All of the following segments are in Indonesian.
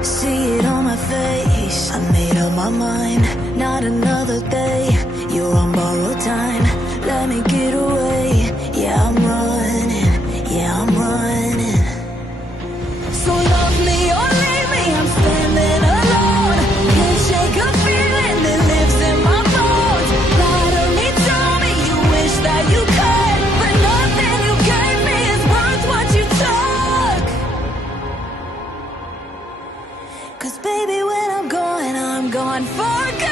See it on my face, I made up my mind. Not another day, you're on borrowed time. Let me get away, yeah I'm running, yeah I'm running. So love me or leave me, I'm standing alone. Can't shake a feeling that lives in my bones. Lie to me, tell me you wish that you could, but nothing you gave me is worth what you took. 'Cause baby when I'm gone for good.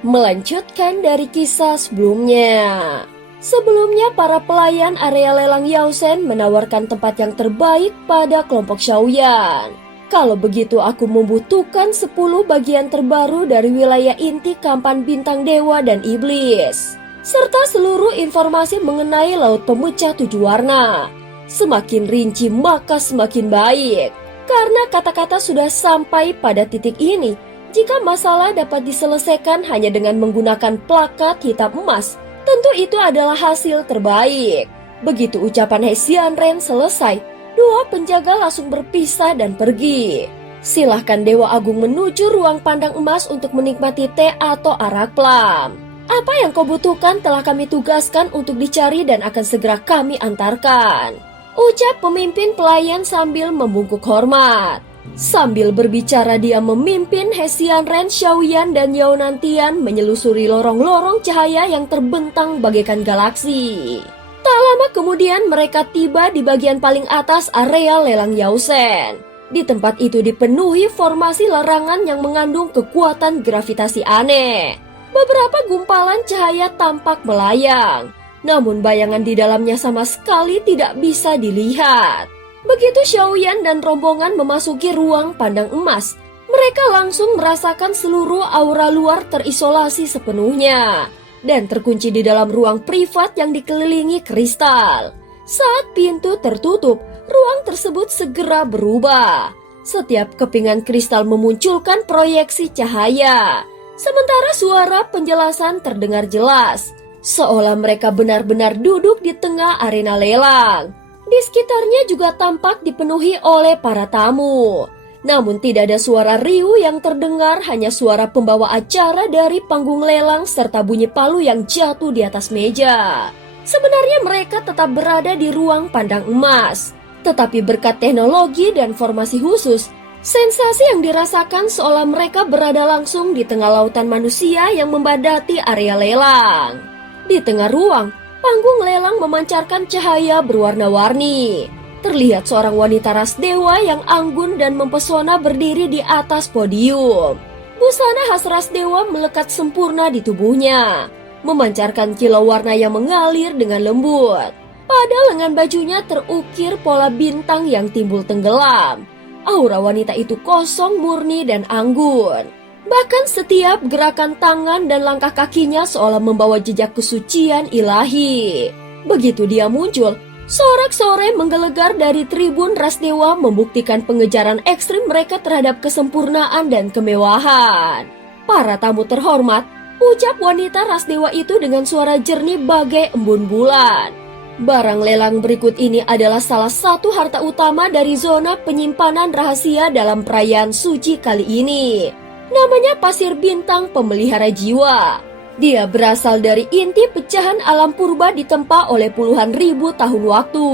Melanjutkan dari kisah sebelumnya. Sebelumnya para pelayan area lelang Yausen menawarkan tempat yang terbaik pada kelompok Xiaoyan. Kalau begitu aku membutuhkan 10 bagian terbaru dari wilayah inti Kampan Bintang Dewa dan Iblis, serta seluruh informasi mengenai Laut Pemecah 7 warna. Semakin rinci maka semakin baik, karena kata-kata sudah sampai pada titik ini. Jika masalah dapat diselesaikan hanya dengan menggunakan plakat hitam emas, tentu itu adalah hasil terbaik. Begitu ucapan He Xianren selesai, dua penjaga langsung berpisah dan pergi. Silahkan Dewa Agung menuju ruang pandang emas untuk menikmati teh atau arak plam. Apa yang kau butuhkan telah kami tugaskan untuk dicari dan akan segera kami antarkan, ucap pemimpin pelayan sambil membungkuk hormat. Sambil berbicara dia memimpin He Xianren, Xiaoyan, dan Yao Nantian menyelusuri lorong-lorong cahaya yang terbentang bagaikan galaksi. Tak lama kemudian mereka tiba di bagian paling atas area lelang Yausen. Di tempat itu dipenuhi formasi larangan yang mengandung kekuatan gravitasi aneh. Beberapa gumpalan cahaya tampak melayang, namun bayangan di dalamnya sama sekali tidak bisa dilihat. Begitu Xiaoyan dan rombongan memasuki ruang pandang emas, mereka langsung merasakan seluruh aura luar terisolasi sepenuhnya dan terkunci di dalam ruang privat yang dikelilingi kristal. Saat pintu tertutup, ruang tersebut segera berubah. Setiap kepingan kristal memunculkan proyeksi cahaya, sementara suara penjelasan terdengar jelas, seolah mereka benar-benar duduk di tengah arena lelang. Di sekitarnya juga tampak dipenuhi oleh para tamu. Namun tidak ada suara riuh yang terdengar, hanya suara pembawa acara dari panggung lelang serta bunyi palu yang jatuh di atas meja. Sebenarnya mereka tetap berada di ruang pandang emas, tetapi berkat teknologi dan formasi khusus, sensasi yang dirasakan seolah mereka berada langsung di tengah lautan manusia yang membadati area lelang. Di tengah ruang, panggung lelang memancarkan cahaya berwarna-warni. Terlihat seorang wanita ras dewa yang anggun dan mempesona berdiri di atas podium. Busana khas ras dewa melekat sempurna di tubuhnya, memancarkan kilau warna yang mengalir dengan lembut. Pada lengan bajunya terukir pola bintang yang timbul tenggelam. Aura wanita itu kosong, murni, dan anggun. Bahkan setiap gerakan tangan dan langkah kakinya seolah membawa jejak kesucian ilahi. Begitu dia muncul, sorak-sorai menggelegar dari tribun ras dewa membuktikan pengejaran ekstrim mereka terhadap kesempurnaan dan kemewahan. Para tamu terhormat, ucap wanita ras dewa itu dengan suara jernih bagai embun bulan. Barang lelang berikut ini adalah salah satu harta utama dari zona penyimpanan rahasia dalam perayaan suci kali ini. Namanya pasir bintang pemelihara jiwa. Dia berasal dari inti pecahan alam purba ditempa oleh puluhan ribu tahun waktu.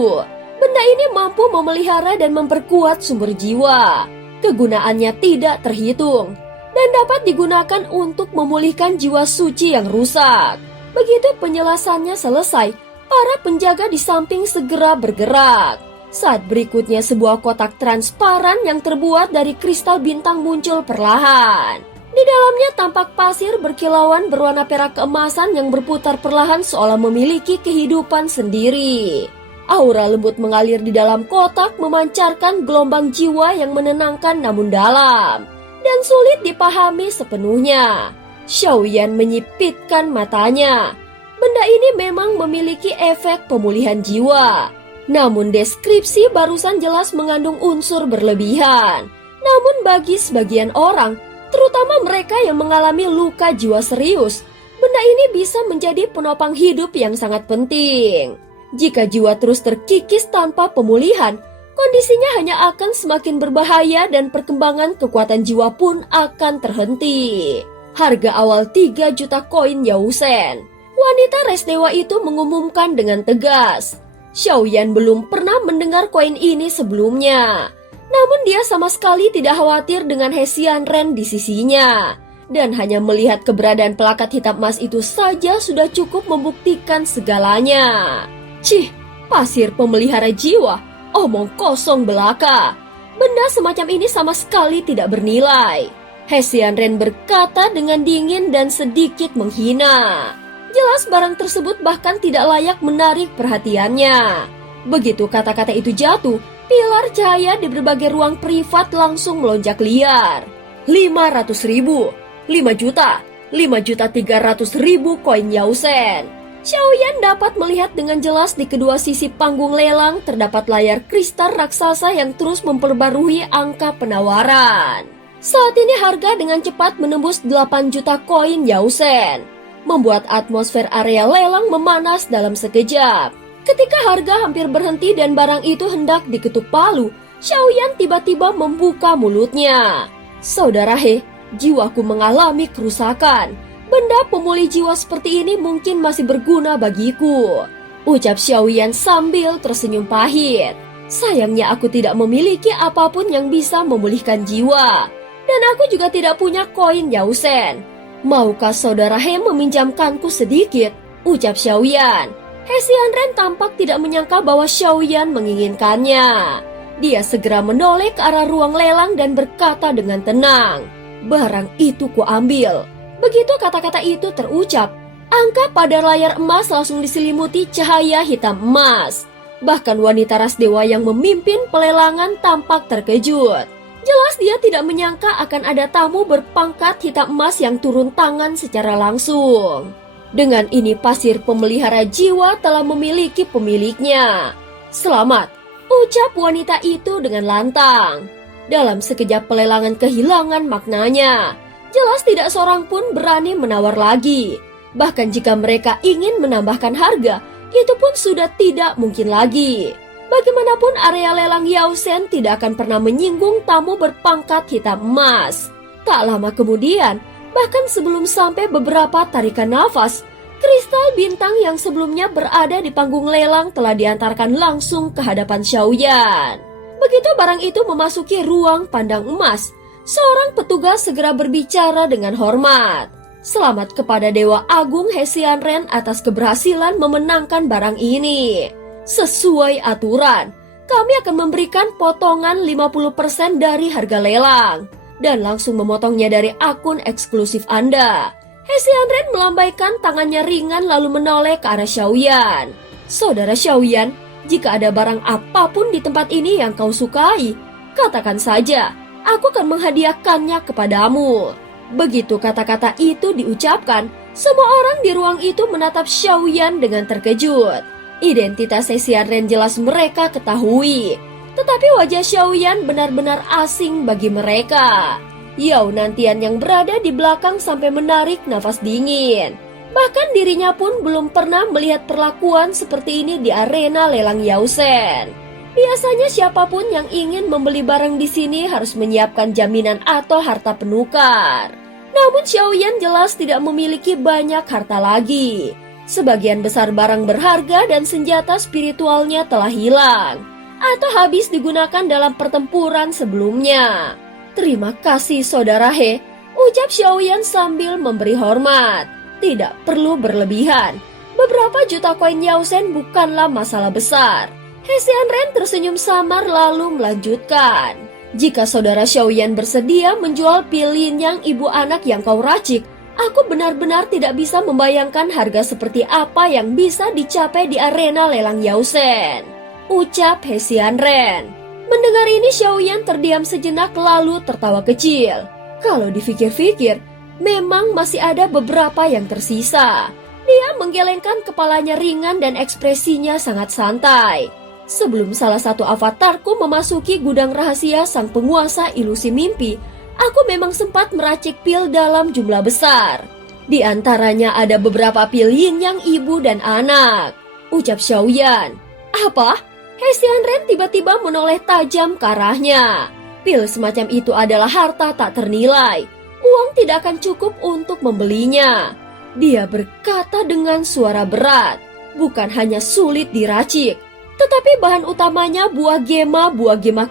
Benda ini mampu memelihara dan memperkuat sumber jiwa. Kegunaannya tidak terhitung dan dapat digunakan untuk memulihkan jiwa suci yang rusak. Begitu penjelasannya selesai, para penjaga di samping segera bergerak. Saat berikutnya sebuah kotak transparan yang terbuat dari kristal bintang muncul perlahan. Di dalamnya tampak pasir berkilauan berwarna perak keemasan yang berputar perlahan seolah memiliki kehidupan sendiri. Aura lembut mengalir di dalam kotak memancarkan gelombang jiwa yang menenangkan namun dalam dan sulit dipahami sepenuhnya. Xiaoyan menyipitkan matanya. Benda ini memang memiliki efek pemulihan jiwa. Namun deskripsi barusan jelas mengandung unsur berlebihan. Namun bagi sebagian orang, terutama mereka yang mengalami luka jiwa serius, benda ini bisa menjadi penopang hidup yang sangat penting. Jika jiwa terus terkikis tanpa pemulihan, kondisinya hanya akan semakin berbahaya dan perkembangan kekuatan jiwa pun akan terhenti. Harga awal 3 juta koin Yausen. Wanita Resdewa itu mengumumkan dengan tegas. Xiaoyan belum pernah mendengar koin ini sebelumnya. Namun dia sama sekali tidak khawatir dengan Hesian Ren di sisinya. Dan hanya melihat keberadaan pelakat hitam emas itu saja sudah cukup membuktikan segalanya. Cih, pasir pemelihara jiwa, omong kosong belaka. Benda semacam ini sama sekali tidak bernilai. Hesian Ren berkata dengan dingin dan sedikit menghina. Jelas barang tersebut bahkan tidak layak menarik perhatiannya. Begitu kata-kata itu jatuh, pilar cahaya di berbagai ruang privat langsung melonjak liar. 500.000, 5 juta, 5.300.000 koin Yausen. Xiaoyan dapat melihat dengan jelas di kedua sisi panggung lelang terdapat layar kristal raksasa yang terus memperbarui angka penawaran. Saat ini harga dengan cepat menembus 8 juta koin Yausen, membuat atmosfer area lelang memanas dalam sekejap. Ketika harga hampir berhenti dan barang itu hendak diketuk palu, Xiaoyan tiba-tiba membuka mulutnya. Saudara He, jiwaku mengalami kerusakan. Benda pemulih jiwa seperti ini mungkin masih berguna bagiku, ucap Xiaoyan sambil tersenyum pahit. Sayangnya aku tidak memiliki apapun yang bisa memulihkan jiwa. Dan aku juga tidak punya koin Yausen. Maukah saudara He meminjamkanku sedikit? Ucap Xiaoyan. Hesian Ren tampak tidak menyangka bahwa Xiaoyan menginginkannya. Dia segera menoleh ke arah ruang lelang dan berkata dengan tenang, "Barang itu kuambil." Begitu kata-kata itu terucap, angka pada layar emas langsung diselimuti cahaya hitam emas. Bahkan wanita ras dewa yang memimpin pelelangan tampak terkejut. Jelas dia tidak menyangka akan ada tamu berpangkat hitam emas yang turun tangan secara langsung. Dengan ini pasir pemelihara jiwa telah memiliki pemiliknya. Selamat, ucap wanita itu dengan lantang. Dalam sekejap pelelangan kehilangan maknanya. Jelas tidak seorang pun berani menawar lagi. Bahkan jika mereka ingin menambahkan harga, itu pun sudah tidak mungkin lagi. Bagaimanapun area lelang Yausen tidak akan pernah menyinggung tamu berpangkat hitam emas. Tak lama kemudian, bahkan sebelum sampai beberapa tarikan nafas, kristal bintang yang sebelumnya berada di panggung lelang telah diantarkan langsung ke hadapan Xiaoyan. Begitu barang itu memasuki ruang pandang emas, seorang petugas segera berbicara dengan hormat. Selamat kepada Dewa Agung Hesian Ren atas keberhasilan memenangkan barang ini. Sesuai aturan, kami akan memberikan potongan 50% dari harga lelang dan langsung memotongnya dari akun eksklusif Anda. Hesian Ren melambaikan tangannya ringan lalu menoleh ke arah Xiaoyan. Saudara Xiaoyan, jika ada barang apapun di tempat ini yang kau sukai, katakan saja. Aku akan menghadiahkannya kepadamu. Begitu kata-kata itu diucapkan, semua orang di ruang itu menatap Xiaoyan dengan terkejut. Identitas Hesian Ren jelas mereka ketahui, tetapi wajah Xiaoyan benar-benar asing bagi mereka. Yao Nantian yang berada di belakang sampai menarik nafas dingin. Bahkan dirinya pun belum pernah melihat perlakuan seperti ini di arena lelang Yausen. Biasanya siapapun yang ingin membeli barang di sini harus menyiapkan jaminan atau harta penukar. Namun Xiaoyan jelas tidak memiliki banyak harta lagi. Sebagian besar barang berharga dan senjata spiritualnya telah hilang atau habis digunakan dalam pertempuran sebelumnya. Terima kasih saudara He, ucap Xiaoyan sambil memberi hormat. Tidak perlu berlebihan. Beberapa juta koin Yausen bukanlah masalah besar. Hesian Ren tersenyum samar lalu melanjutkan. Jika saudara Xiaoyan bersedia menjual pilin yang ibu anak yang kau racik, aku benar-benar tidak bisa membayangkan harga seperti apa yang bisa dicapai di arena lelang Yausen, ucap Hesian Ren. Mendengar ini Xiaoyan terdiam sejenak lalu tertawa kecil. Kalau dipikir-pikir, memang masih ada beberapa yang tersisa. Dia menggelengkan kepalanya ringan dan ekspresinya sangat santai. Sebelum salah satu avatarku memasuki gudang rahasia sang penguasa ilusi mimpi, aku memang sempat meracik pil dalam jumlah besar. Di antaranya ada beberapa pil yin yang ibu dan anak. Ucap Xiaoyan. Apa? Hesian Ren tiba-tiba menoleh tajam ke arahnya. Pil semacam itu adalah harta tak ternilai. Uang tidak akan cukup untuk membelinya. Dia berkata dengan suara berat. Bukan hanya sulit diracik, tetapi bahan utamanya buah gema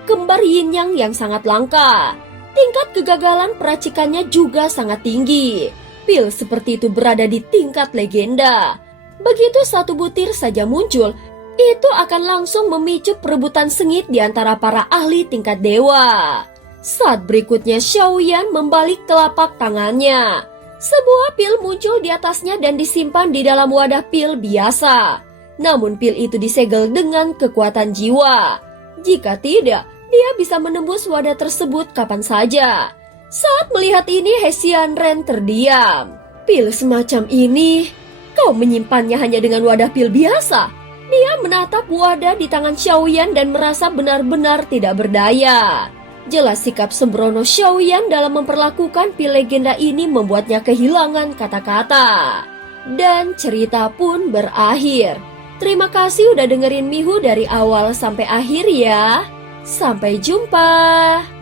kembar yin yang sangat langka. Tingkat kegagalan peracikannya juga sangat tinggi. Pil seperti itu berada di tingkat legenda. Begitu satu butir saja muncul, itu akan langsung memicu perebutan sengit di antara para ahli tingkat dewa. Saat berikutnya Xiaoyan membalik telapak tangannya. Sebuah pil muncul di atasnya dan disimpan di dalam wadah pil biasa. Namun pil itu disegel dengan kekuatan jiwa. Jika tidak, dia bisa menembus wadah tersebut kapan saja. Saat melihat ini, Hesian Ren terdiam. Pil semacam ini, kau menyimpannya hanya dengan wadah pil biasa? Dia menatap wadah di tangan Xiaoyan dan merasa benar-benar tidak berdaya. Jelas sikap sembrono Xiaoyan dalam memperlakukan pil legenda ini membuatnya kehilangan kata-kata. Dan cerita pun berakhir. Terima kasih udah dengerin Mihu dari awal sampai akhir ya. Sampai jumpa.